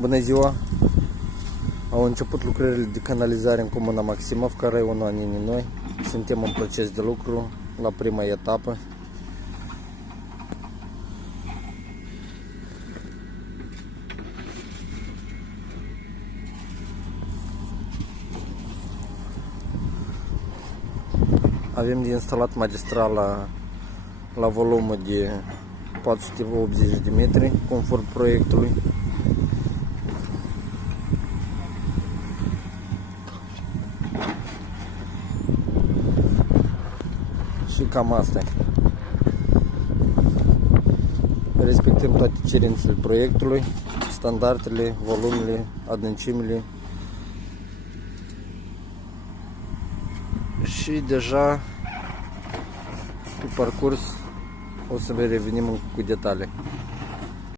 Bună ziua! Au început lucrările de canalizare în comuna Maximovca, raionul Anini Noi. Suntem în proces de lucru la prima etapă. Avem de instalat magistrala la volumul de 480 de metri, conform proiectului. Și cam asta. Respectăm toate cerințele proiectului, standardele, volumele, adâncimile. Și deja pe parcurs o să vă revenim cu detalii.